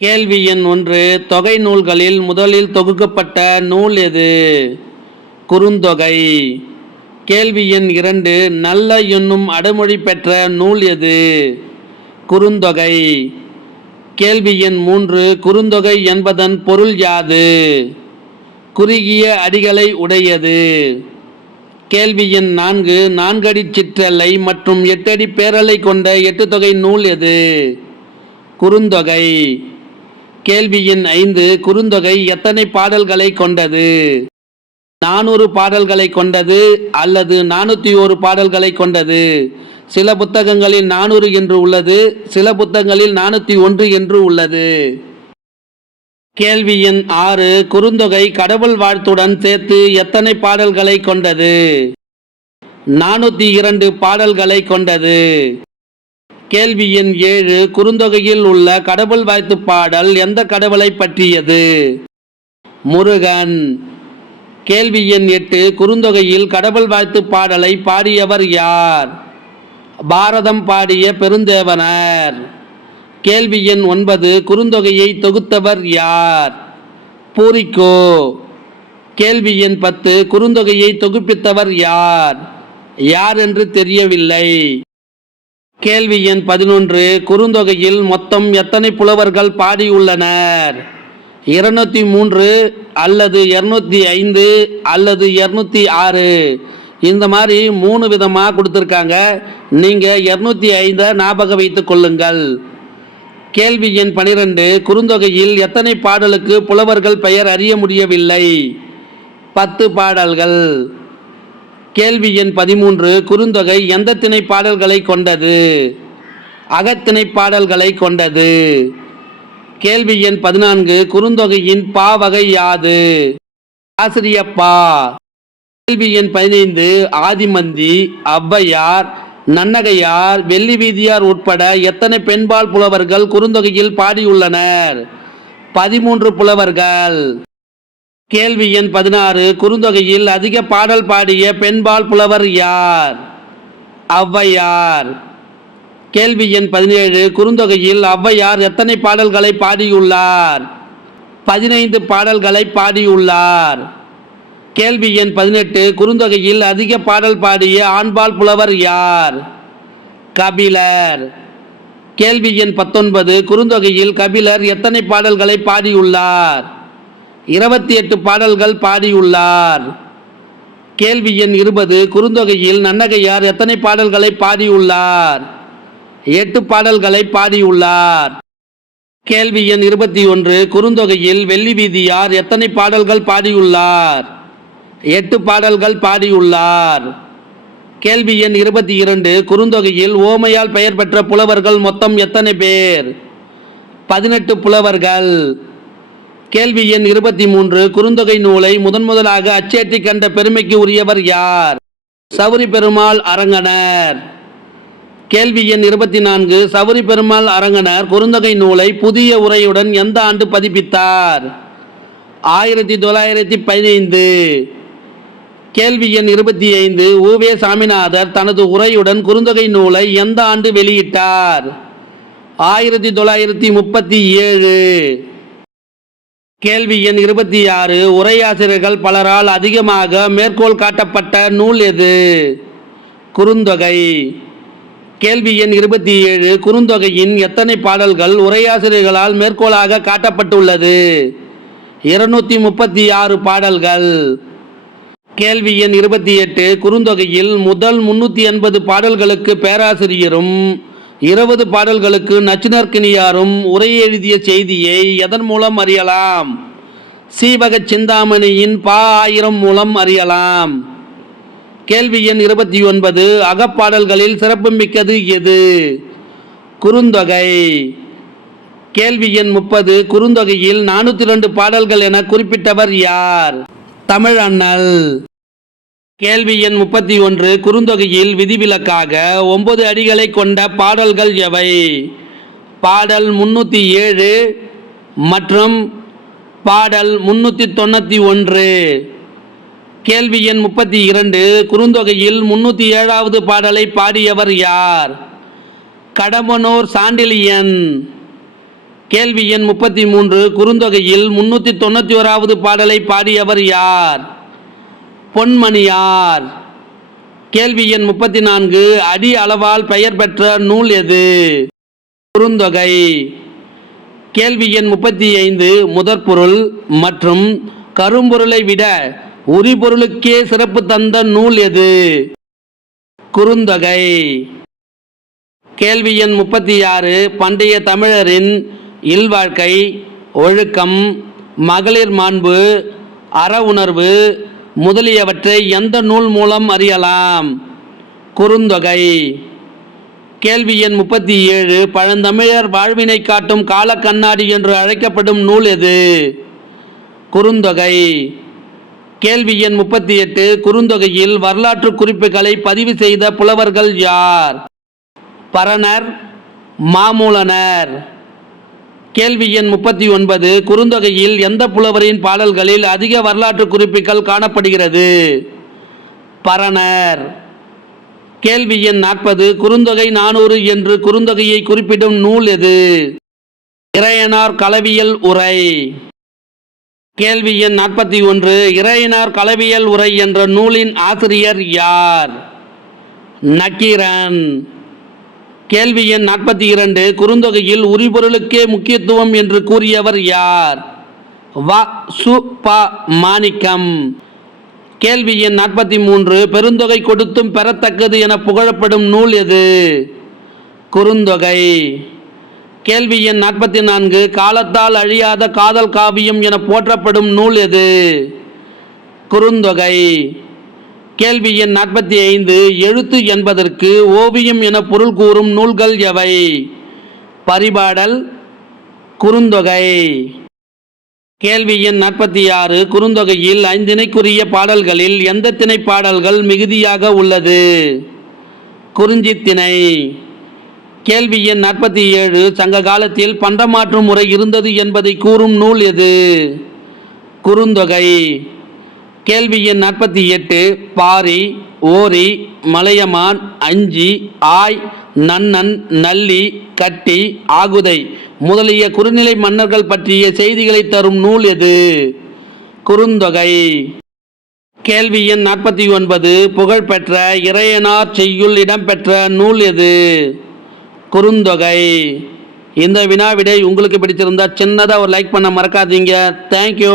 கேள்வி எண் 1. தொகை நூல்களில் முதலில் தொகுக்கப்பட்ட நூல் எது? குறுந்தொகை. கேள்வி எண் 2. நல்ல என்னும் அடைமொழி பெற்ற நூல் எது? குறுந்தொகை. கேள்வி எண் 3. குறுந்தொகை என்பதன் பொருள் யாது? குறுகிய அடிகளை உடையது. கேள்வி எண் 4. 4 அடி சிற்றெல்லை மற்றும் 8 அடி பேரலை கொண்ட 8 தொகை நூல் எது? குறுந்தொகை. கேள்வி எண் 5. குறுந்தொகை எத்தனை பாடல்களை கொண்டது? 400 பாடல்களை கொண்டது அல்லது 401 பாடல்களை கொண்டது? சில புத்தகங்களில் 400 என்று உள்ளது, சில புத்தகங்களில் 401 என்று உள்ளது. கேள்வி எண் 6. குறுந்தொகை கடவுள் வாழ்த்துடன் சேர்த்து எத்தனை பாடல்களை கொண்டது? 402 பாடல்களை கொண்டது. கேள்வி எண் 7. குறுந்தொகையில் உள்ள கடவுள் வாழ்த்து பாடல் எந்த கடவுளை பற்றியது? முருகன். கேள்வி எண் 8. குறுந்தொகையில் கடவுள் வாழ்த்து பாடலை பாடியவர் யார்? பாரதம் பாடிய பெருந்தேவனார். கேள்வி எண் 9. குறுந்தொகையை தொகுத்தவர் யார்? பூரிக்கோ. கேள்வி எண் 10. குறுந்தொகையை தொகுப்பித்தவர் யார்? யார் என்று தெரியவில்லை. கேள்வி எண் 11. குறுந்தொகையில் மொத்தம் எத்தனை புலவர்கள் பாடியுள்ளனர்? 203 அல்லது 205 அல்லது 206. இந்த மாதிரி 3 விதமாக கொடுத்துருக்காங்க. நீங்கள் 205 ஞாபகம் வைத்துக் கொள்ளுங்கள். கேள்வி எண் 12. குறுந்தொகையில் எத்தனை பாடலுக்கு புலவர்கள் பெயர் அறிய முடியவில்லை? 10 பாடல்கள். கேள்வி எண் 13. குறுந்தொகை எந்த திணை பாடல்களை கொண்டது? அகத்திணை பாடல்களை கொண்டது. கேள்வி எண் 14. குறுந்தொகையின் பா வகை யாது? ஆசிரியப்பா. கேள்வி எண் 15. ஆதிமந்தி, ஔவையார், நன்னகையார், வெள்ளி வீதியார் உட்பட எத்தனை பெண்பால் புலவர்கள் குறுந்தொகையில் பாடியுள்ளனர்? 13 புலவர்கள். கேள்வி எண் 16. குறுந்தொகையில் அதிக பாடல் பாடிய பெண்பால் புலவர் யார்? ஔவையார். கேள்வி எண் 17. குறுந்தொகையில் ஔவையார் எத்தனை பாடல்களை பாடியுள்ளார்? 15 பாடல்களை பாடியுள்ளார். கேள்வி எண் 18. குறுந்தொகையில் அதிக பாடல் பாடிய ஆண்பால் புலவர் யார்? கபிலர். கேள்வி எண் 19. குறுந்தொகையில் கபிலர் எத்தனை பாடல்களை பாடியுள்ளார்? 28 பாடல்கள் பாடியுள்ளார். கேள்வி எண் 20. குறுந்தொகையில் நன்னகையார் எத்தனை பாடல்களை பாடியுள்ளார்? 8 பாடல்களை பாடியுள்ளார். கேள்வி எண் 21. குறுந்தொகையில் வெள்ளி வீதியார் எத்தனை பாடல்கள் பாடியுள்ளார்? 8 பாடல்கள் பாடியுள்ளார். கேள்வி எண் 22. குறுந்தொகையில் ஓமையால் பெயர் பெற்ற புலவர்கள் மொத்தம் எத்தனை பேர்? 18 புலவர்கள். கேள்வி எண் 23. குறுந்தொகை நூலை முதலாக அச்சேற்றி கண்ட பெருமைக்கு உரியவர் யார்? சவுரி பெருமாள் அரங்கனர். கேள்வி எண் 24. சவுரி பெருமாள் அரங்கனர் குறுந்தொகை நூலை புதிய உரையுடன் எந்த ஆண்டு பதிப்பித்தார்? 1915. கேள்வி எண் 25. உ.வே. சாமிநாதர் தனது உரையுடன் குறுந்தொகை நூலை எந்த ஆண்டு வெளியிட்டார்? 1937. கேள்வி எண் 26. உரையாசிரியர்கள் பலரால் அதிகமாக மேற்கோள் காட்டப்பட்ட நூல் எது? குறுந்தொகை. கேள்வி எண் 27. குறுந்தொகையின் எத்தனை பாடல்கள் உரையாசிரியர்களால் மேற்கோளாக காட்டப்பட்டுள்ளது? 236 பாடல்கள். கேள்வி எண் 28. குறுந்தொகையில் முதல் 380 பாடல்களுக்கு பேராசிரியரும் 20 பாடல்களுக்கு நச்சினார்க்கினியாரும் உரை எழுதிய செய்தியை எதன் மூலம் அறியலாம்? சீவக சிந்தாமணியின் பா 1000 மூலம் அறியலாம். கேள்வி எண் 29. அகப்பாடல்களில் சிறப்புமிக்கது எது? குறுந்தொகை. கேள்வி எண் 30. குறுந்தொகையில் 402 பாடல்கள் என குறிப்பிட்டவர் யார்? தமிழ் அண்ணல். கேள்வி எண் 31. குறுந்தொகையில் விதிவிலக்காக 9 அடிகளை கொண்ட பாடல்கள் எவை? பாடல் 307 மற்றும் பாடல் 391. கேள்வி எண் 32. குறுந்தொகையில் 307வது பாடலை பாடியவர் யார்? கடம்பனூர் சாண்டிலியன். கேள்வி எண் 33 குறுந்தொகையில் 391வது பாடலை பாடியவர் யார்? பொன்மணியார். கேள்வி எண் 34 அடி அளவால் பெயர் பெற்ற நூல் எது? குறுந்தொகை. கேள்வி எண் 35 முதற்பொருள் மற்றும் கரும்பொருளை விட உரிபொருளுக்கே சிறப்பு தந்த நூல் எது? குறுந்தொகை. கேள்வி எண் 36 பண்டைய தமிழரின் இல்வாழ்க்கை, ஒழுக்கம், மகளிர் மாண்பு, அற உணர்வு முதலியவற்றை எந்த நூல் மூலம் அறியலாம்? குறுந்தொகை. கேள்வி எண் 37 பழந்தமிழர் வாழ்வினை காட்டும் காலக்கண்ணாடி என்று அழைக்கப்படும் நூல் எது? குறுந்தொகை. கேள்வி எண் 38 குறுந்தொகையில் வரலாற்று குறிப்புகளை பதிவு செய்த புலவர்கள் யார்? பரணர், மாமூலனர். கேள்வி எண் 39 குறுந்தொகையில் எந்த புலவரின் பாடல்களில் அதிக வரலாற்று குறிப்புகள் காணப்படுகிறது? பரணர். கேள்வி எண் 40 குறுந்தொகை 400 என்று குறுந்தொகையை குறிப்பிடும் நூல் எது? இறையனார் களவியல் உரை. கேள்வி எண் 41 இறையனார் களவியல் உரை என்ற நூலின் ஆசிரியர் யார்? நக்கீரன். கேள்வி எண் 42 குறுந்தொகையில் உரிபொருளுக்கே முக்கியத்துவம் என்று கூறியவர் யார்? வ. சு. ப. மாணிக்கம். கேள்வி எண் 43 பெருந்தொகை கொடுத்தும் பெறத்தக்கது என புகழப்படும் நூல் எது? குறுந்தொகை. கேள்வி எண் 44 காலத்தால் அழியாத காதல் காவியம் என போற்றப்படும் நூல் எது? குறுந்தொகை. கேள்வி எண் 45 எழுத்து என்பதற்கு ஓவியம் என பொருள் கூறும் நூல்கள் எவை? பரிபாடல், குறுந்தொகை. கேள்வி எண் 46 குறுந்தொகையில் ஐந்திணைக்குரிய பாடல்களில் எந்த திணை பாடல்கள் மிகுதியாக உள்ளது? குறிஞ்சித்திணை. கேள்வி எண் 47 சங்க காலத்தில் பண்டமாற்று முறை இருந்தது என்பதை கூறும் நூல் எது? குறுந்தொகை. கேள்வி எண் 48 பாரி, ஓரி, மலையமான், அஞ்சி, ஆய், நன்னன், நல்லி, கட்டி, ஆகுதை முதலிய குறுநிலை மன்னர்கள் பற்றிய செய்திகளை தரும் நூல் எது? குறுந்தொகை. கேள்வி எண் 49 புகழ்பெற்ற இறையனார் செய்யுள் இடம்பெற்ற நூல் எது? குறுந்தொகை. இந்த வினாவிடை உங்களுக்கு பிடிச்சிருந்தா சின்னதாக ஒரு லைக் பண்ண மறக்காதீங்க. தேங்க்யூ.